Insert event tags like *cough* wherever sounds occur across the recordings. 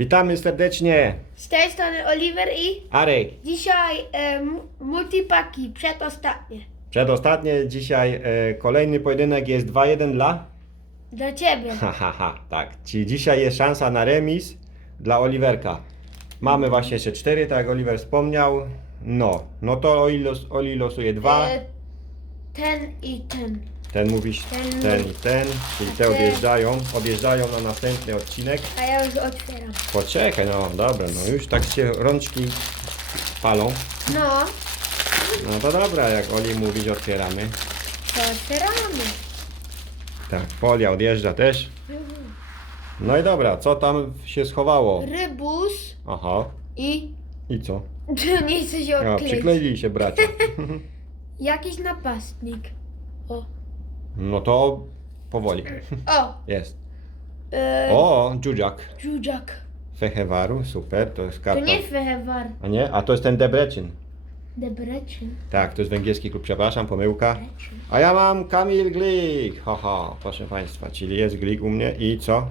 Witamy serdecznie, Z tej strony Oliver i Arek. dzisiaj e, mu- multipaki, przedostatnie. Przedostatnie, dzisiaj e, kolejny pojedynek jest 2-1 dla? Dla ciebie. Ha, ha, ha, tak. Czyli dzisiaj jest szansa na remis dla Oliverka. Mamy właśnie jeszcze 4, tak jak Oliver wspomniał. No, no to Oli, los, Oli losuje dwa. E, ten i ten. Ten mówisz, ten- ten i ten, czyli te odjeżdżają, odjeżdżają na następny odcinek. A ja już otwieram. Poczekaj, no dobra, no już tak się rączki palą. No, No to dobra, jak Oli mówi, że otwieramy. to otwieramy. Tak, folia odjeżdża też. No i dobra, co tam się schowało? Rybus Aha, i... i co? *laughs* nie chce się A, odkleić. przykleili się bracia. *laughs* Jakiś napastnik. O. No to powoli. O. *laughs* Jest. E, O, Dżudżak. Dżudżak. Fehewaru, super, to jest To karta. nie Fehewar. A nie? A to jest ten Debrecin. Debrecen. Tak, to jest węgierski klub, przepraszam, pomyłka. A ja mam Kamil Glik. Haha, proszę Państwa, czyli jest Glik u mnie i co?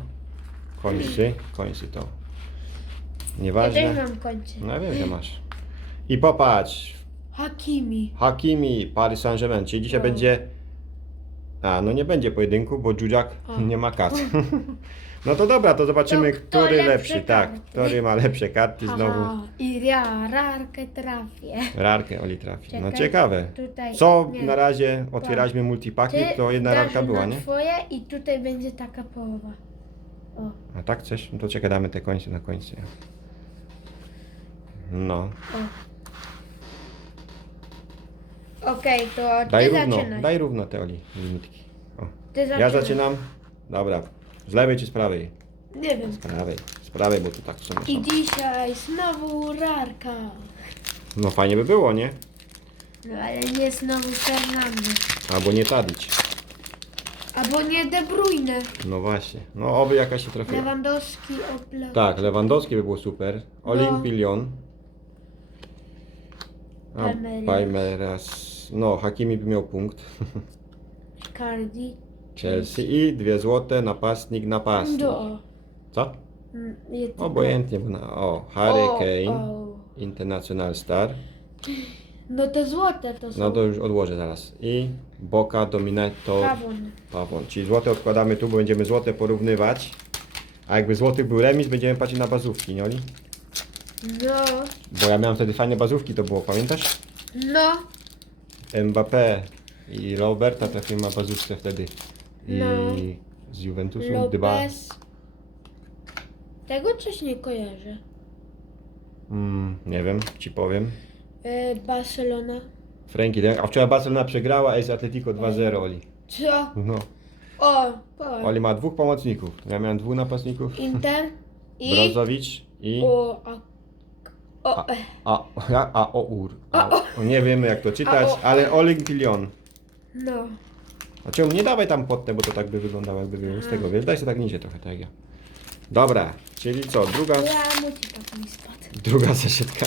Końcy, końcy to. Ja Nieważne. też mam końce. No wiem, że masz. I popatrz, Hakimi. Hakimi, Paris Saint-Germain, czyli dzisiaj O. będzie... A, no nie będzie pojedynku, bo Dżudziak O. *laughs* nie ma kart. *laughs* no to dobra, to zobaczymy, To kto który lepsze lepszy, tak, karty? który ma lepsze karty znowu. Aha, I ja rarkę trafię. Rarkę Oli trafi. No Czekaj, ciekawe. Tutaj. Co nie. na razie otwieraliśmy multipaki, Ty to jedna rarka była, na nie? twoje i tutaj będzie taka połowa. O. A tak coś? No to czekaj, damy te końce na końcu. No, Okej, to ty daj równo, zaczynaj. daj równo te Oli limitki. O. Ty zaczynaj. Ja zaczynam. Dobra, z lewej czy z prawej? Nie wiem. Z prawej, z prawej, bo tu tak w sumie I są. dzisiaj znowu rarka. No fajnie by było, nie? No ale nie znowu Fernandez. Albo nie Tadić. Albo nie De Bruyne. No właśnie. No oby jakaś się trafiła. Lewandowski oblak. Tak, Lewandowski by było super. Olimpilion. A Palmeiras. Palmeiras. No, Hakimi by miał punkt. Cardi. Chelsea i dwie złote, napastnik, napastnik. Do. Co? Mm, Obojętnie, bo na... O, Harry O, Kane, o. International Star. No te złote to są. No to już odłożę zaraz. I Boca Dominator Pawon. Pawon. Czyli złote odkładamy tu, bo będziemy złote porównywać. A jakby złoty był remis, będziemy patrzeć na bazówki, nie Oli? No. Bo ja miałem wtedy fajne bazówki, to było, pamiętasz? No. Mbappé i Roberta trafiłem na bazówce wtedy. I No. z Juventusu. Lopez. Tego coś nie kojarzę. Mm, nie wiem, ci powiem. E, Barcelona. Franki, tak? a wczoraj Barcelona przegrała, a jest Atletico 2-0, Oli. Co? No. O, powiem. Oli ma dwóch pomocników. Ja miałem dwóch napastników. Inter *laughs* i... Brozowicz i... O, a... O. A, a, a o ur. A, o, nie wiemy jak to czytać, A, o. ale Olimpilion. No. A czemu nie dawaj tam pod te, bo to tak by wyglądało jakby było z tego, wiesz? Daj sobie tak niżej trochę, tak jak ja. Dobra, czyli co, druga, Ja multipak mi spadł. druga saszetka.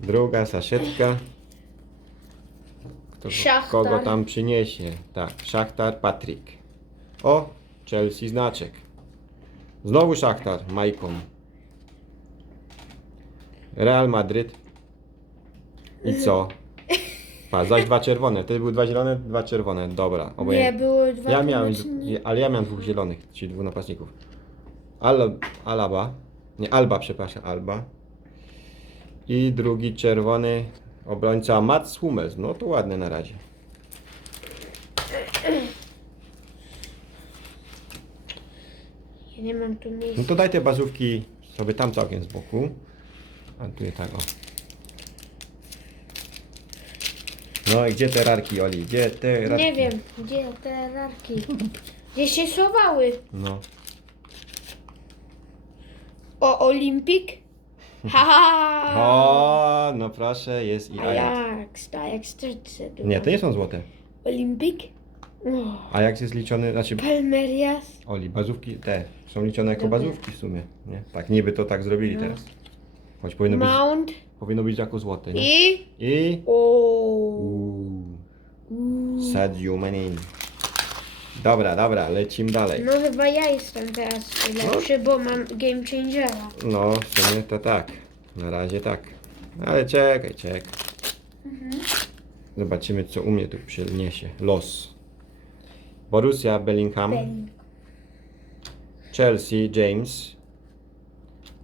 Druga saszetka. Kto, Szachtar. kogo tam przyniesie? Tak, Szachtar Patryk. O, Chelsea znaczek. Znowu Szachtar, Majką. Real Madryt. I co? Pa, zaś dwa czerwone. Ty były dwa zielone, dwa czerwone. Dobra, Nie, obojętnie. były dwa Ja miałem, pomocniki. ale ja miałem dwóch zielonych, czyli dwóch napastników. Al, Alaba, nie Alba, przepraszam, Alba. I drugi czerwony obrońca Mats Hummels. No to ładne na razie. Ja nie mam tu miejsca. No to daj te bazówki sobie tam całkiem z boku. A tu je tak o. No i gdzie te rarki, Oli? Gdzie te rarki? Nie wiem, gdzie te rarki. Gdzie się schowały? No. O, Olimpik? Ha, ha, ha. O, no proszę, jest i Ajax. Ajax, Ajax też chce tu. Nie, to nie są złote. Olimpik? O, Ajax jest liczony, znaczy Palmerias? Oli, bazówki te są liczone jako bazówki w sumie, nie? Tak, niby to tak zrobili No. teraz. Choć powinno być, Mount? powinno być jako złote, nie? I? I... O. Uuu. Sadio. Dobra, dobra, lecimy dalej. No chyba ja jestem teraz lepszy, bo mam Game Changera. No, w sumie to tak. Na razie tak. Ale czekaj, czekaj. Zobaczymy, co u mnie tu przyniesie. Los. Borussia Bellingham. Belling. Chelsea James.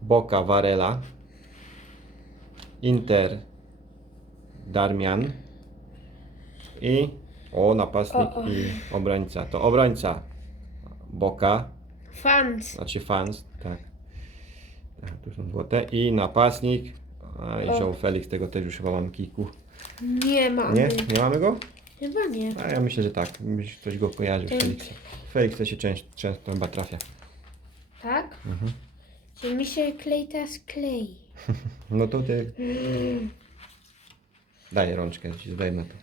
Boca Varela. Inter Darmian. I o, napastnik O, o. i obrońca. To obrońca Boca. Fans. Znaczy fans, tak. tak. Tu są złote. I napastnik. A i Felix, tego też już chyba mam kilku. Nie mamy. Nie? Nie mamy go? Chyba nie. A ja myślę, że tak. Myślę, że ktoś go kojarzy, Felixa. Felix to się często, często chyba trafia. Tak? Mhm. Czy mi się klej teraz klei? *laughs* No to ty daj rączkę, ci zdejmę to.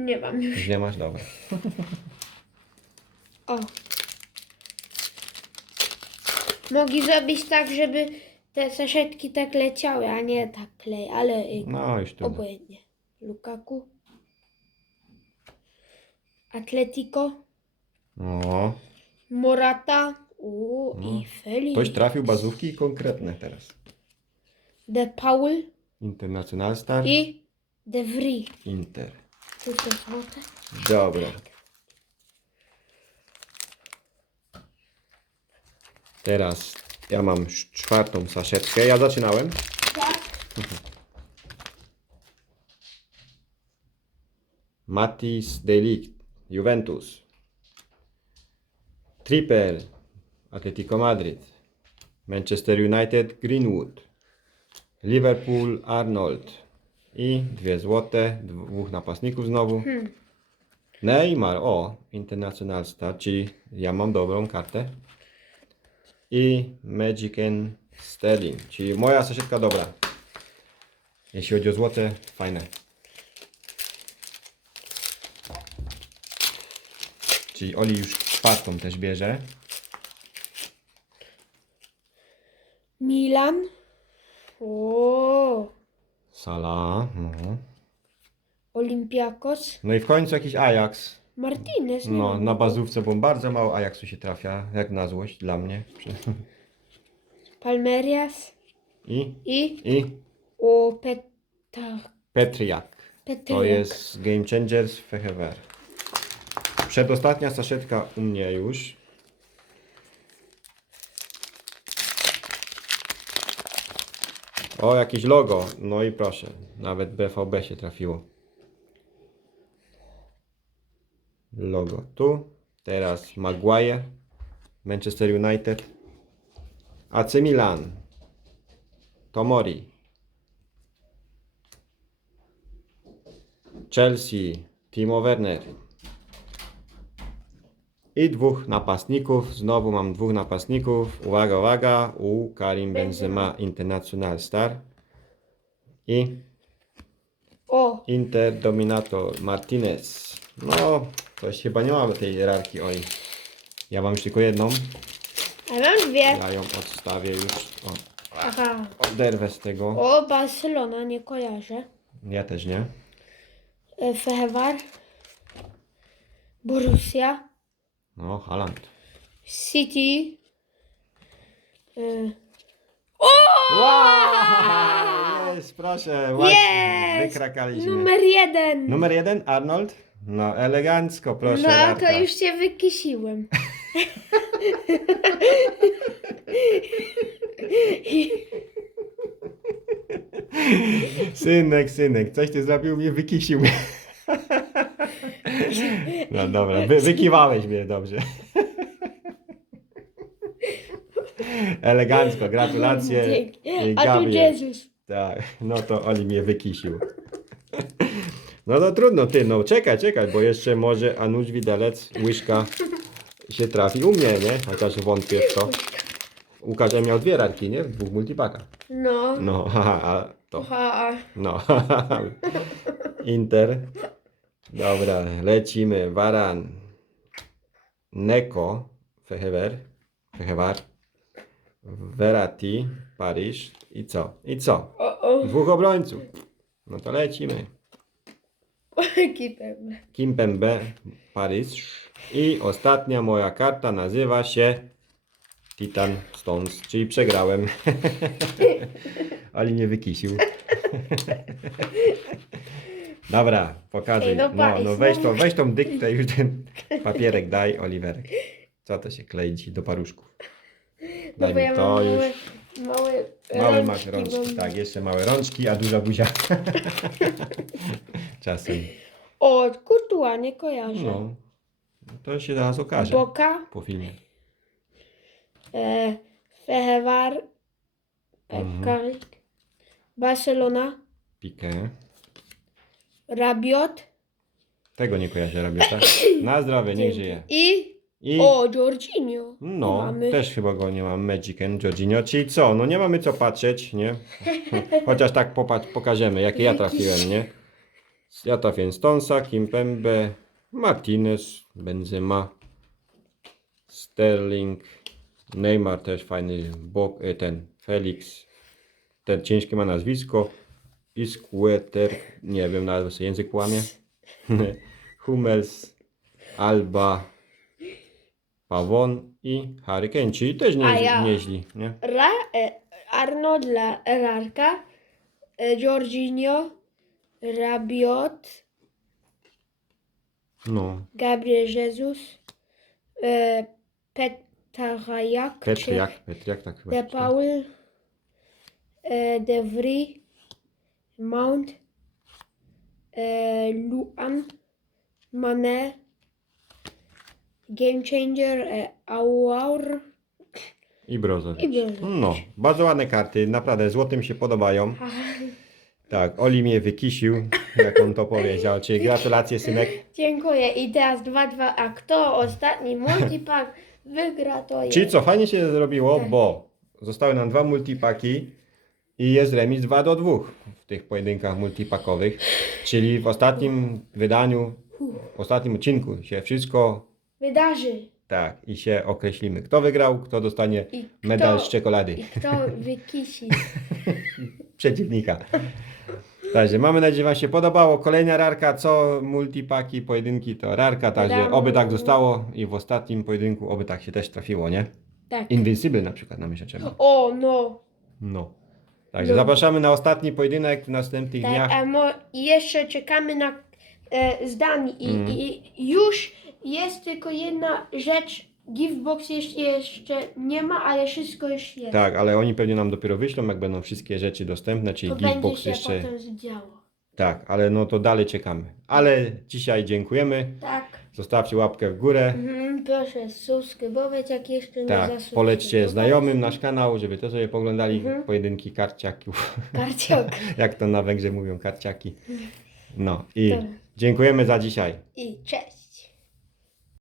nie mam już. Już nie masz? Dobra. *laughs* O. Mogli zrobić tak, żeby te saszetki tak leciały, a nie tak klej, ale No już tu. obojętnie. Lukaku. Atletico. No. Morata. U, No. i Felix. Ktoś trafił bazówki konkretne teraz. De Paul International Star. i De Vries. Inter. Tu złote. Dobra. Teraz ja mam czwartą saszetkę. Ja zaczynałem. Tak. *laughs* Matis Delict, Juventus. Triple, Atletico Madrid. Manchester United, Greenwood. Liverpool, Arnold. I dwie złote, dwóch napastników znowu. Hmm. Neymar, o, International Star, czyli ja mam dobrą kartę. I Magic and Sterling, czyli moja saszetka dobra. Jeśli chodzi o złote, fajne. Czyli Oli już czwartą też bierze. Milan. O. Sala, no. Olympiakos. No i w końcu jakiś Ajax. Martinez. No, na bazówce, bo bardzo mało Ajaxu się trafia, jak na złość dla mnie. *laughs* Palmerias. I, I i o Peta. Petriak. Petry. To jest Game Changers Fehever. Przedostatnia saszetka u mnie już. O, jakieś logo. No i proszę. Nawet BVB się trafiło. Logo tu. Teraz Maguire. Manchester United. AC Milan. Tomori. Chelsea, Timo Werner. I dwóch napastników. Znowu mam dwóch napastników. Uwaga, uwaga. U Karim Benzema International Star. I O. Inter Dominator Martinez. No, coś chyba nie mamy tej hierarchii. Oj. Ja mam już tylko jedną. A mam dwie. Ja ją odstawię już. O, Aha. oderwę z tego. O, Barcelona, nie kojarzę. Ja też nie. E, Fehevar. Borussia. No, Haaland. City. E, Wow! Jest, proszę. Właśnie. Jest! Wykrakaliśmy. numer jeden. Numer jeden, Arnold? No, elegancko, proszę. no, to już się wykisiłem. *laughs* Synek, synek, coś ty zrobił mnie, wykisił mnie. No dobra, wy, wykiwałeś mnie dobrze. Elegancko, gratulacje. Dzięki. A tu Gabriel. Jezus. Tak, no to Oli mnie wykisił. No to trudno, ty, no czekaj, czekaj, bo jeszcze może Anusz Widelec, łyżka się trafi u mnie, nie? Chociaż wątpię w to. Łukasz miał dwie rarki, nie? W dwóch multipakach. No. No, *laughs* haha, a to. No, *laughs* Inter. Dobra, lecimy. Varan. Neko. Fehever. Fehevar. Verratti. Paryż. I co? I co? o, o. Dwóch obrońców. No to lecimy. *laughs* Kipem. Kimpembe Paryż. I ostatnia moja karta nazywa się Titan Stones, czyli przegrałem. *laughs* *laughs* Ali nie wykisił. Dobra, pokażę. Ej, no No, no weź, to, weź tą dyktę już ten papierek daj, Oliverek. Co to się klei ci do paruszków? No Daj bo mi ja to mam już. małe, małe, Małe rączki, masz rączki, mam- tak, jeszcze małe rączki, a duża buzia. *laughs* Czasem. O, kurtua, nie kojarzę. No, to się zaraz okaże Boka, po filmie. e, Fehevar, Mhm. Karik, Barcelona, Pikę. Rabiot Tego nie kojarzę, Rabiota. Na zdrowie, niech żyje. i I o, Jorginho. no, mamy. też chyba go nie mam, Magic and Jorginho. Czyli co, no nie mamy co patrzeć, nie? *laughs* Chociaż tak pokażemy, jakie ja trafiłem, nie? Ja trafiłem Stonesa, Kimpembe, Martinez, Benzema, Sterling, Neymar też fajny, bok, e, ten Felix, ten ciężkie ma nazwisko, Isqueter, nie wiem, nawet sobie język połamie, *laughs* Hummels, Alba, Pawon i Harry Kane, czyli też nie, A ja- nieźli, nie? Ra, e, Arnold La, Rarka, e, Jorginho, Rabiot, No, Gabriel Jesus, e, Petrajak, Petriak, Petriak tak chyba. De się- Paul, e, De Vries, Mount, e, Luan, Mané, Game Changer, e, Aouar I Brozovic. i Brozovic. No, bardzo ładne karty, naprawdę złotym się podobają. Tak, Oli mnie wykisił, jak on to powiedział, czyli gratulacje synek. Dziękuję. I teraz 2-2. A kto ostatni multipack wygra, to jest. Czyli co, fajnie się zrobiło, Tak. bo zostały nam dwa multipaki i jest remis 2 do 2 w tych pojedynkach multipakowych. Czyli w ostatnim wydaniu, w ostatnim odcinku się wszystko Wydarzy. tak i się określimy. Kto wygrał, kto dostanie I kto, medal z czekolady. I kto *laughs* wykisi. *laughs* przeciwnika. Także mamy nadzieję, że Wam się podobało. Kolejna rarka, co multipaki, pojedynki to rarka, także oby tak zostało i w ostatnim pojedynku oby tak się też trafiło, nie? Tak. Invincible na przykład jeszcze trzeba. O, no. No. Także zapraszamy na ostatni pojedynek w następnych Tak, dniach. a mo, i jeszcze czekamy na e, zdanie. I, Mm. I już jest tylko jedna rzecz. Giftbox jeszcze, jeszcze nie ma, ale wszystko już jest. Tak, ale oni pewnie nam dopiero wyślą, jak będą wszystkie rzeczy dostępne, czyli To będzie Giftbox się jeszcze. potem zdziało. Tak, ale no to dalej czekamy. Ale dzisiaj dziękujemy. Tak. Zostawcie łapkę w górę. Mhm, proszę subskrybować, jak jeszcze nie Tak, polećcie znajomym nasz kanał, żeby to sobie poglądali Mhm. pojedynki karciaków. *laughs* Karciok. *laughs* Jak to na Węgrzech mówią, karciaki. No i Dobra. dziękujemy za dzisiaj. I cześć.